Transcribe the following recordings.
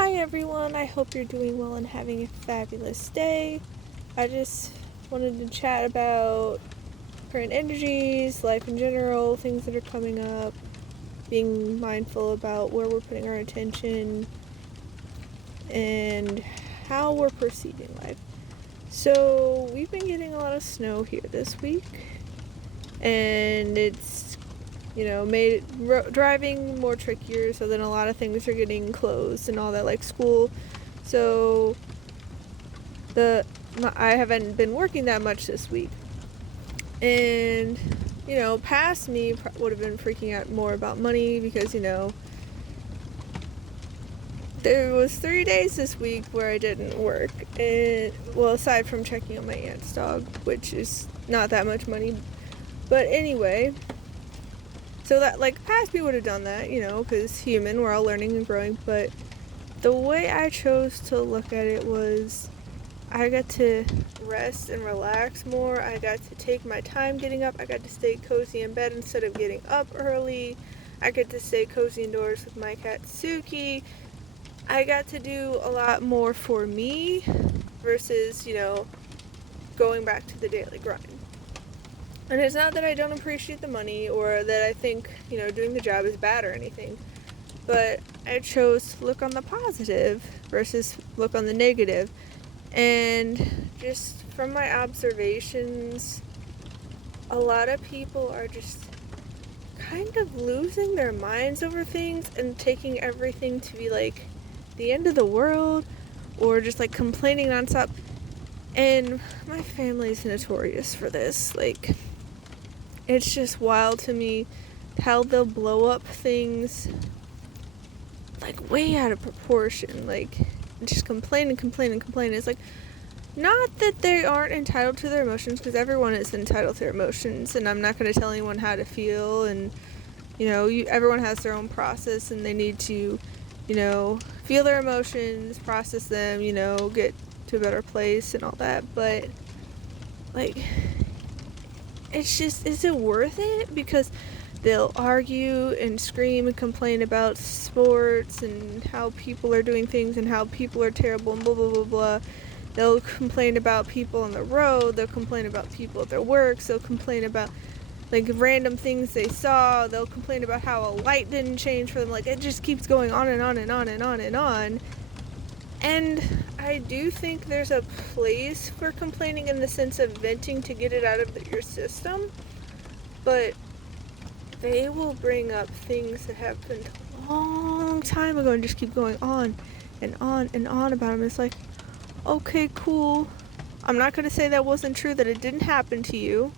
Hi everyone, I hope you're doing well and having a fabulous day. I just wanted to chat about current energies, life in general, things that are coming up, being mindful about where we're putting our attention, and how we're perceiving life. So, we've been getting a lot of snow here this week, and it's made driving more trickier, so then a lot of things are getting closed and all that, like school. So I haven't been working that much this week, and past me would have been freaking out more about money because there was 3 days this week where I didn't work, and well, aside from checking on my aunt's dog, which is not that much money, but anyway. So that, like, past me would have done that, because human, we're all learning and growing, but the way I chose to look at it was I got to rest and relax more. I got to take my time getting up. I got to stay cozy in bed instead of getting up early. I get to stay cozy indoors with my cat Suki. I got to do a lot more for me versus, going back to the daily grind. And it's not that I don't appreciate the money or that I think, doing the job is bad or anything. But I chose to look on the positive versus look on the negative. And just from my observations, a lot of people are just kind of losing their minds over things and taking everything to be like the end of the world or just like complaining nonstop. And my family is notorious for this. Like, it's just wild to me how they'll blow up things like way out of proportion, like just complain and complain and complain. It's like, not that they aren't entitled to their emotions, because everyone is entitled to their emotions, and I'm not going to tell anyone how to feel, and everyone has their own process, and they need to feel their emotions, process them, get to a better place and all that. But like, it's just, is it worth it? Because they'll argue and scream and complain about sports and how people are doing things and how people are terrible and blah blah blah blah. They'll complain about people on the road, they'll complain about people at their work, they'll complain about like random things they saw, they'll complain about how a light didn't change for them. Like, it just keeps going on and on and on and on and on. And I do think there's a place for complaining in the sense of venting to get it out of your system, but they will bring up things that happened a long time ago and just keep going on and on and on about them. It's like, okay, cool. I'm not going to say that wasn't true, that it didn't happen to you,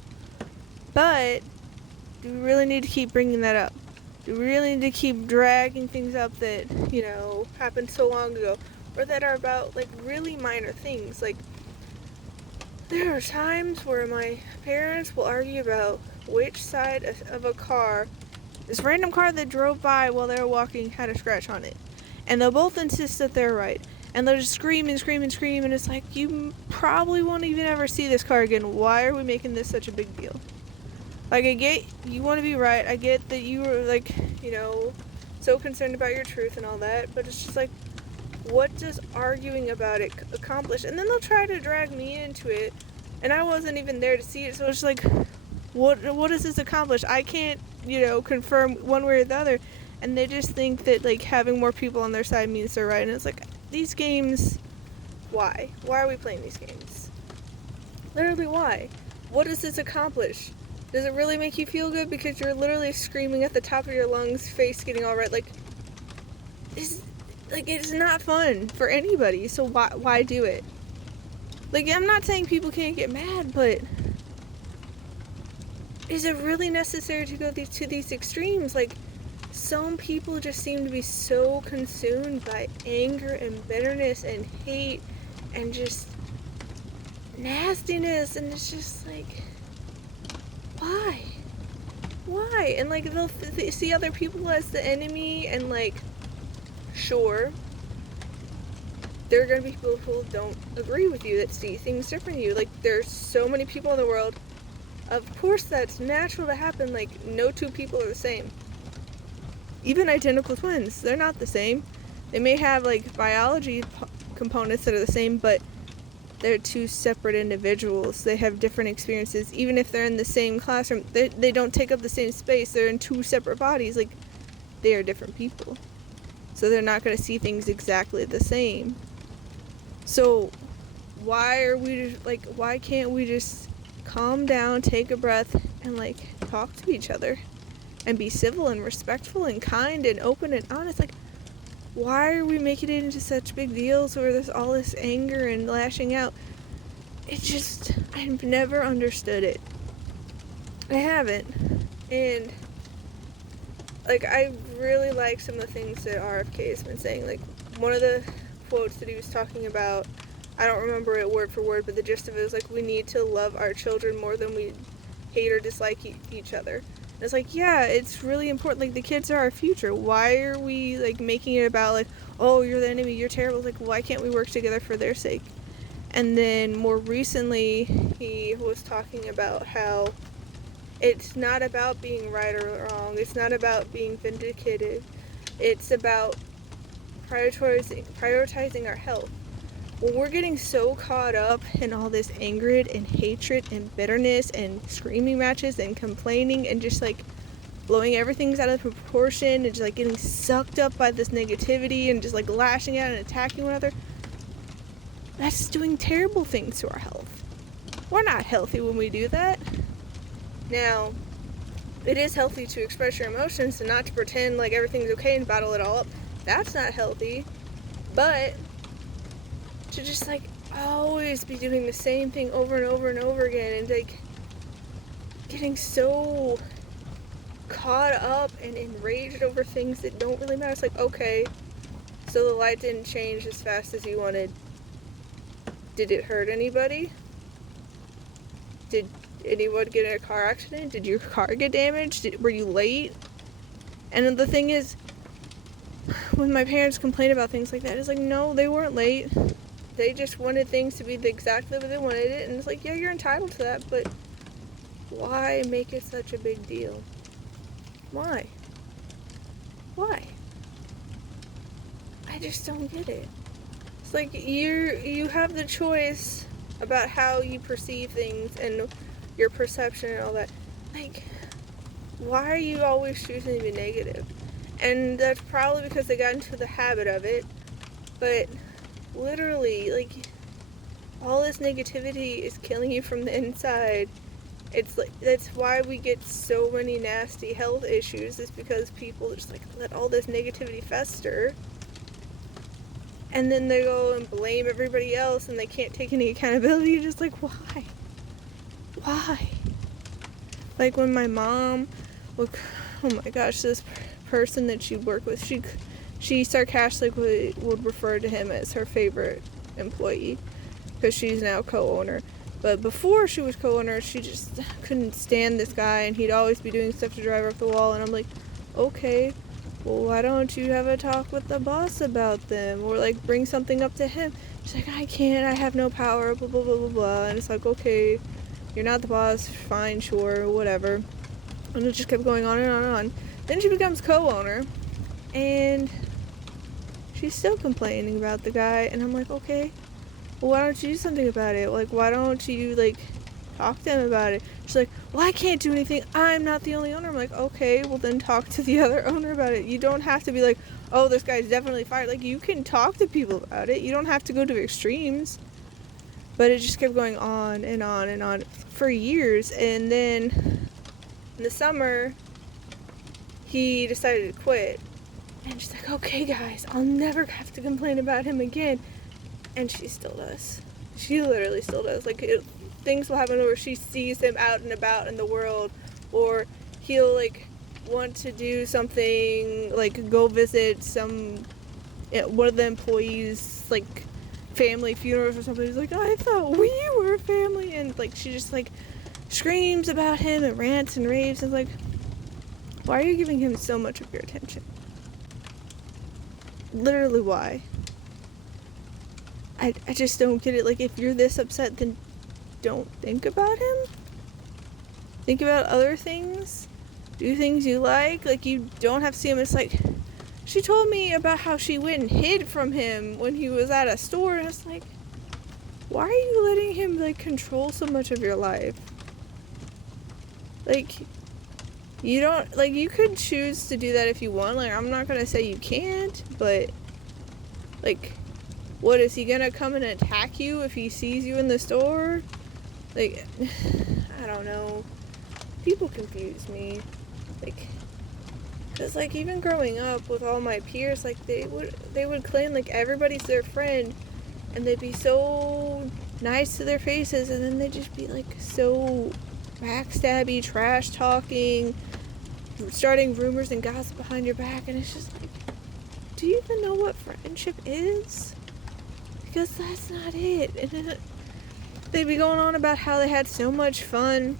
but do we really need to keep bringing that up? Do we really need to keep dragging things up that, happened so long ago? Or that are about, like, really minor things. Like, there are times where my parents will argue about which side of a car, this random car that drove by while they were walking, had a scratch on it. And they'll both insist that they're right. And they'll just scream and scream and scream, and it's like, you probably won't even ever see this car again. Why are we making this such a big deal? Like, I get you want to be right. I get that you were, like, so concerned about your truth and all that. But it's just like, what does arguing about it accomplish? And then they'll try to drag me into it, and I wasn't even there to see it. So it's like, what does this accomplish? I can't, confirm one way or the other. And they just think that, like, having more people on their side means they're right. And it's like, these games, why? Why are we playing these games? Literally, why? What does this accomplish? Does it really make you feel good because you're literally screaming at the top of your lungs, face getting all red? Like, it's not fun for anybody, so why do it? Like, I'm not saying people can't get mad, but is it really necessary to go to these extremes? Like, some people just seem to be so consumed by anger and bitterness and hate and just nastiness, and it's just like, why? And like, they'll see other people as the enemy, and like, sure, there are going to be people who don't agree with you, that see things different than you. Like, there's so many people in the world. Of course, that's natural to happen. Like, no two people are the same. Even identical twins, they're not the same. They may have like biology components that are the same, but they're two separate individuals. They have different experiences. Even if they're in the same classroom, they don't take up the same space. They're in two separate bodies. Like, they are different people. So they're not going to see things exactly the same. So why can't we just calm down, take a breath, and like talk to each other and be civil and respectful and kind and open and honest? Like, why are we making it into such big deals where there's all this anger and lashing out? I've never understood it. I haven't. And like, I really like some of the things that RFK has been saying. Like, one of the quotes that he was talking about, I don't remember it word for word, but the gist of it was like, we need to love our children more than we hate or dislike each other. And it's like, yeah, it's really important. Like, the kids are our future. Why are we like making it about like, oh, you're the enemy, you're terrible? Like, why can't we work together for their sake? And then more recently, he was talking about how it's not about being right or wrong. It's not about being vindicated. It's about prioritizing our health. When we're getting so caught up in all this anger and hatred and bitterness and screaming matches and complaining and just like blowing everything out of proportion and just like getting sucked up by this negativity and just like lashing out and attacking one another, that's doing terrible things to our health. We're not healthy when we do that. Now, it is healthy to express your emotions and not to pretend like everything's okay and bottle it all up. That's not healthy. But to just like always be doing the same thing over and over and over again and like getting so caught up and enraged over things that don't really matter. It's like, okay, so the light didn't change as fast as you wanted. Did it hurt anybody? Did anyone get in a car accident? Did your car get damaged? Were you late? And then the thing is, when my parents complain about things like that, it's like, no, they weren't late. They just wanted things to be exactly the way they wanted it. And it's like, yeah, you're entitled to that, but why make it such a big deal? Why? I just don't get it. It's like you have the choice about how you perceive things and your perception and all that. Like, why are you always choosing to be negative? And that's probably because they got into the habit of it. But literally, like, all this negativity is killing you from the inside. It's like, that's why we get so many nasty health issues, is because people just like let all this negativity fester. And then they go and blame everybody else and they can't take any accountability. You're just like, why? Like, when my mom, look, oh my gosh, this person that she worked with, she sarcastically would refer to him as her favorite employee because she's now co-owner. But before she was co-owner, she just couldn't stand this guy, and he'd always be doing stuff to drive her up the wall. And I'm like, okay, well, why don't you have a talk with the boss about them, or like bring something up to him? She's like, I can't, I have no power, blah blah blah blah blah. And it's like, okay, you're not the boss, fine, sure, whatever. And it just kept going on and on and on. Then she becomes co-owner, and she's still complaining about the guy. And I'm like, okay, well, why don't you do something about it? Like, why don't you like talk to him about it? She's like, well, I can't do anything, I'm not the only owner. I'm like, okay, well then talk to the other owner about it. You don't have to be like, oh, this guy's definitely fired. Like, you can talk to people about it. You don't have to go to extremes. But it just kept going on and on and on for years. And then in the summer, he decided to quit. And she's like, okay guys, I'll never have to complain about him again. And she still does. She literally still does. Like, things will happen where she sees him out and about in the world, or he'll like want to do something, like go visit one of the employees' like family funerals or something. He's like, I thought we were family. And like, she just like screams about him and rants and raves, and like, why are you giving him so much of your attention? Literally, why? I just don't get it. Like, if you're this upset, then don't think about him. Think about other things. Do things you like. Like, you don't have to see him. It's like, She told me about how she went and hid from him when he was at a store, and I was like, why are you letting him, like, control so much of your life? Like, you don't, like, you could choose to do that if you want. Like, I'm not gonna say you can't, but, like, what, is he gonna come and attack you if he sees you in the store? Like, I don't know. People confuse me. Like, because, like, even growing up with all my peers, like, they would claim, like, everybody's their friend, and they'd be so nice to their faces, and then they'd just be, like, so backstabby, trash talking, starting rumors and gossip behind your back, and it's just like, do you even know what friendship is? Because that's not it. And then they'd be going on about how they had so much fun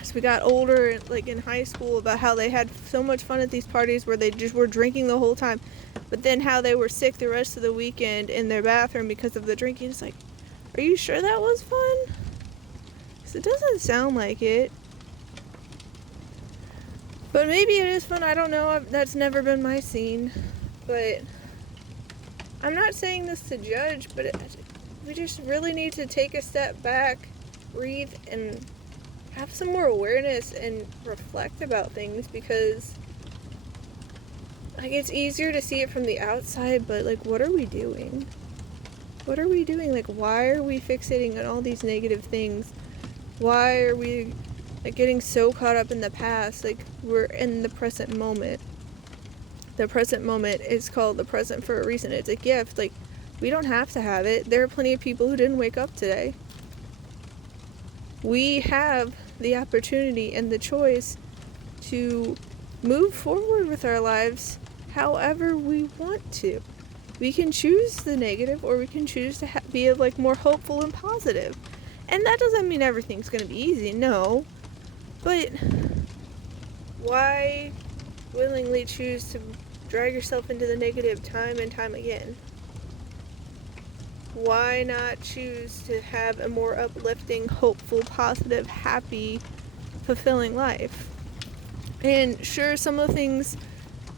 as we got older, like in high school, about how they had so much fun at these parties where they just were drinking the whole time, but then how they were sick the rest of the weekend in their bathroom because of the drinking. It's like, are you sure that was fun? Because it doesn't sound like it. But maybe it is fun, I don't know. That's never been my scene. But I'm not saying this to judge, but we just really need to take a step back, breathe, and have some more awareness and reflect about things, because, like, it's easier to see it from the outside, but, like, what are we doing? What are we doing? Like, why are we fixating on all these negative things? Why are we, like, getting so caught up in the past? Like, we're in the present moment. The present moment is called the present for a reason. It's a gift. Like, we don't have to have it. There are plenty of people who didn't wake up today. We have the opportunity and the choice to move forward with our lives however we want to. We can choose the negative, or we can choose to be, like, more hopeful and positive. And that doesn't mean everything's going to be easy, no. But why willingly choose to drag yourself into the negative time and time again? Why not choose to have a more uplifting, hopeful, positive, happy, fulfilling life? And sure, some of the things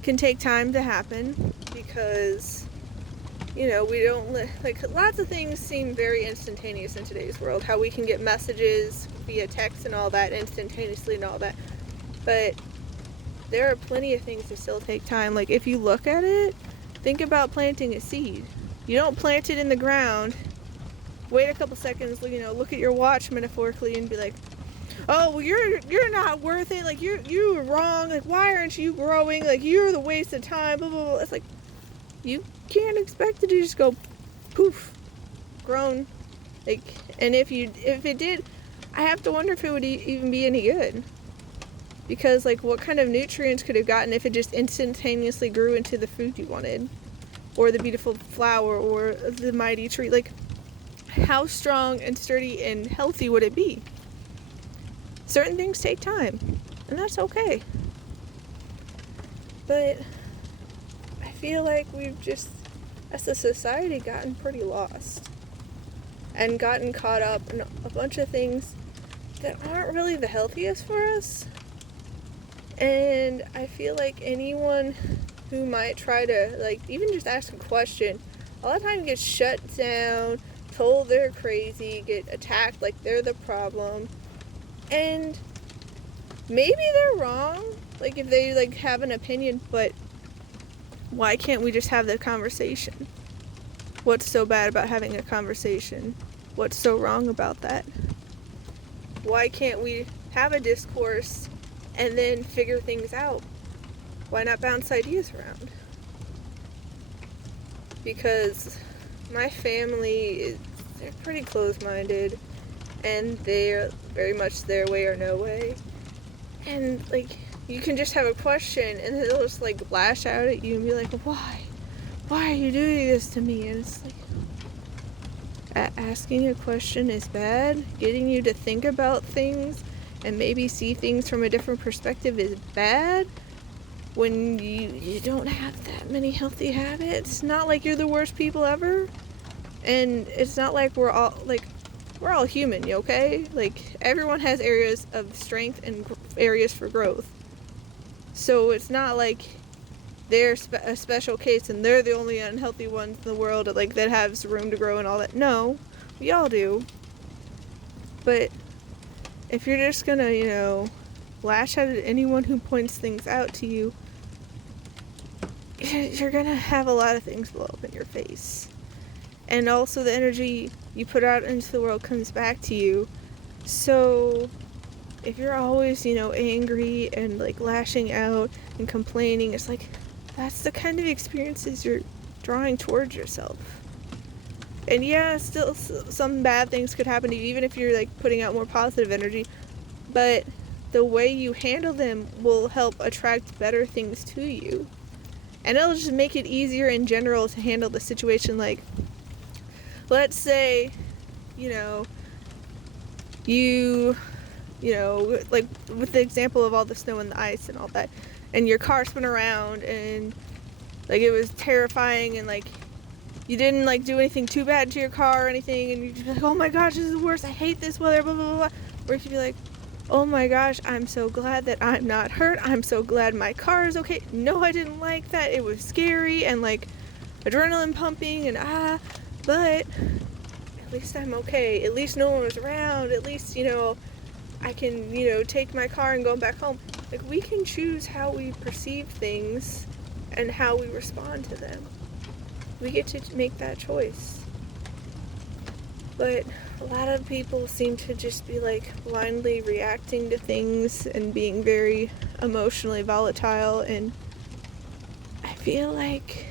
can take time to happen, because, you know, we don't, like, lots of things seem very instantaneous in today's world. How we can get messages via text and all that instantaneously and all that. But there are plenty of things that still take time. Like, if you look at it, think about planting a seed. You don't plant it in the ground, wait a couple seconds, you know, look at your watch metaphorically and be like, oh, well, you're not worth it, like, you were wrong, like, why aren't you growing, like, you're the waste of time, blah, blah, blah. It's like, you can't expect it to just go poof, grown. Like, and if it did, I have to wonder if it would even be any good. Because, like, what kind of nutrients could have gotten if it just instantaneously grew into the food you wanted? Or the beautiful flower, or the mighty tree? Like, how strong and sturdy and healthy would it be? Certain things take time, and that's okay. But I feel like we've just, as a society, gotten pretty lost. And gotten caught up in a bunch of things that aren't really the healthiest for us. And I feel like anyone who might try to, like, even just ask a question, a lot of times gets shut down, told they're crazy, get attacked like they're the problem. And maybe they're wrong, like, if they, like, have an opinion, but why can't we just have the conversation? What's so bad about having a conversation? What's so wrong about that? Why can't we have a discourse and then figure things out? Why not bounce ideas around? Because my family, they're pretty close-minded, and they're very much their way or no way. And, like, you can just have a question, and they'll just, like, lash out at you and be like, why? Why are you doing this to me? And it's like, asking a question is bad. Getting you to think about things and maybe see things from a different perspective is bad. When you don't have that many healthy habits. Not like you're the worst people ever. And it's not like we're all human, okay? Like, everyone has areas of strength and areas for growth. So it's not like they're a special case and they're the only unhealthy ones in the world, like, that has room to grow and all that. No, we all do. But if you're just gonna, lash out at anyone who points things out to you, you're gonna have a lot of things blow up in your face. And also the energy you put out into the world comes back to you. So if you're always, angry and, like, lashing out and complaining, it's like, that's the kind of experiences you're drawing towards yourself. And yeah, still some bad things could happen to you, even if you're, like, putting out more positive energy. But the way you handle them will help attract better things to you. And it'll just make it easier in general to handle the situation. Like, let's say, like with the example of all the snow and the ice and all that, and your car spun around and, like, it was terrifying, and, like, you didn't, like, do anything too bad to your car or anything, and you'd be like, oh my gosh, this is the worst, I hate this weather, blah, blah, blah. Or you could be like, oh my gosh, I'm so glad that I'm not hurt, I'm so glad my car is okay. No, I didn't like that, it was scary and, like, adrenaline pumping and but at least I'm okay, at least no one was around, at least, I can, take my car and go back home. Like, we can choose how we perceive things and how we respond to them. We get to make that choice. But a lot of people seem to just be, like, blindly reacting to things and being very emotionally volatile, and I feel like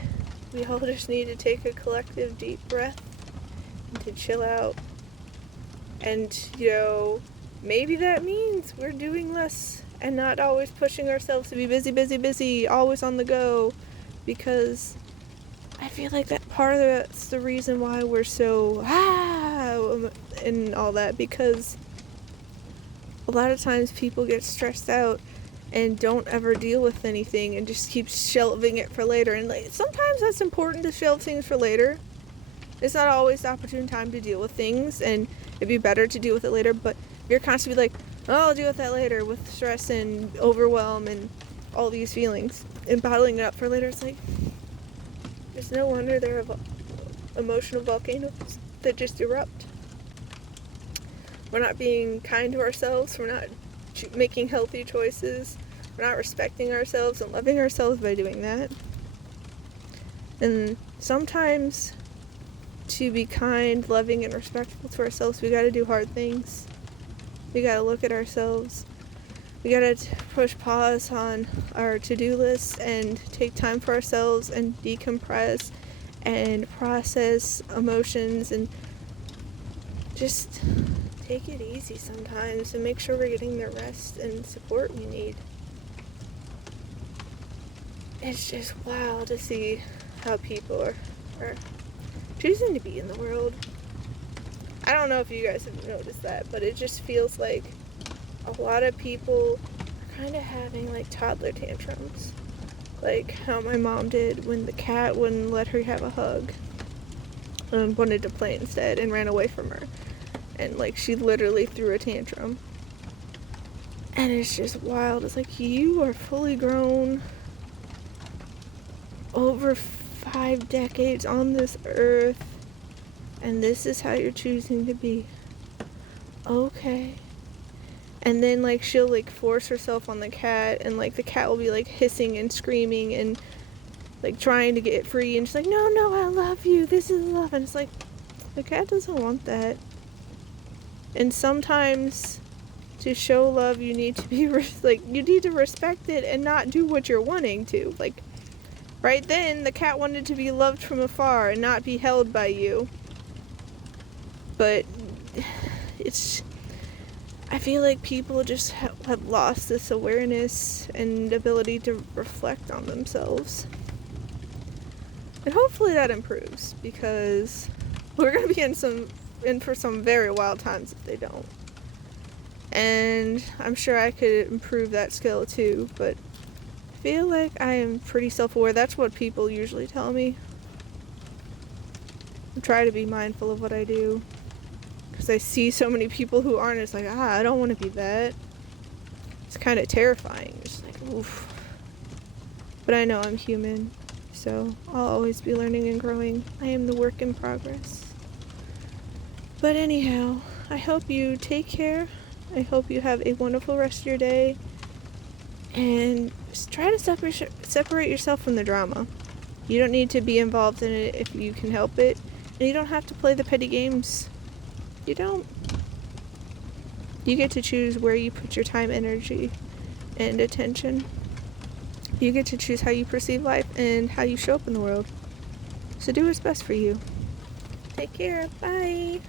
we all just need to take a collective deep breath and to chill out. And, maybe that means we're doing less and not always pushing ourselves to be busy, always on the go, because I feel like that part of that's the reason why we're so and all that, because a lot of times people get stressed out and don't ever deal with anything and just keep shelving it for later. And, like, sometimes that's important to shelve things for later. It's not always the opportune time to deal with things, and it'd be better to deal with it later, but you're constantly like, oh, I'll deal with that later, with stress and overwhelm and all these feelings, and bottling it up for later. It's like, there's no wonder there are emotional volcanoes that just erupt. We're not being kind to ourselves, we're not making healthy choices, we're not respecting ourselves and loving ourselves by doing that. And sometimes, to be kind, loving, and respectful to ourselves, we gotta do hard things. We gotta look at ourselves. We gotta push pause on our to-do lists and take time for ourselves and decompress and process emotions and just take it easy sometimes and make sure we're getting the rest and support we need. It's just wild to see how people are choosing to be in the world. I don't know if you guys have noticed that, but it just feels like a lot of people are kind of having, like, toddler tantrums. Like how my mom did when the cat wouldn't let her have a hug and wanted to play instead and ran away from her. And, like, she literally threw a tantrum. And it's just wild. It's like, you are fully grown, over 5 decades on this earth, and this is how you're choosing to be. Okay. And then, like, she'll, like, force herself on the cat, and, like, the cat will be, like, hissing and screaming and, like, trying to get free, and she's like, no, I love you, this is love. And it's like, the cat doesn't want that. And sometimes, to show love, you need to be, you need to respect it and not do what you're wanting to. Like, right then, the cat wanted to be loved from afar and not be held by you. But I feel like people just have lost this awareness and ability to reflect on themselves. And hopefully that improves, because we're going to be in for some very wild times if they don't. And I'm sure I could improve that skill too, but I feel like I am pretty self-aware. That's what people usually tell me. I try to be mindful of what I do, because I see so many people who aren't. It's like, I don't want to be that. It's kind of terrifying. It's like, oof. But I know I'm human, so I'll always be learning and growing. I am the work in progress. But anyhow, I hope you take care. I hope you have a wonderful rest of your day. And just try to separate yourself from the drama. You don't need to be involved in it if you can help it. And you don't have to play the petty games. You don't. You get to choose where you put your time, energy, and attention. You get to choose how you perceive life and how you show up in the world. So do what's best for you. Take care. Bye.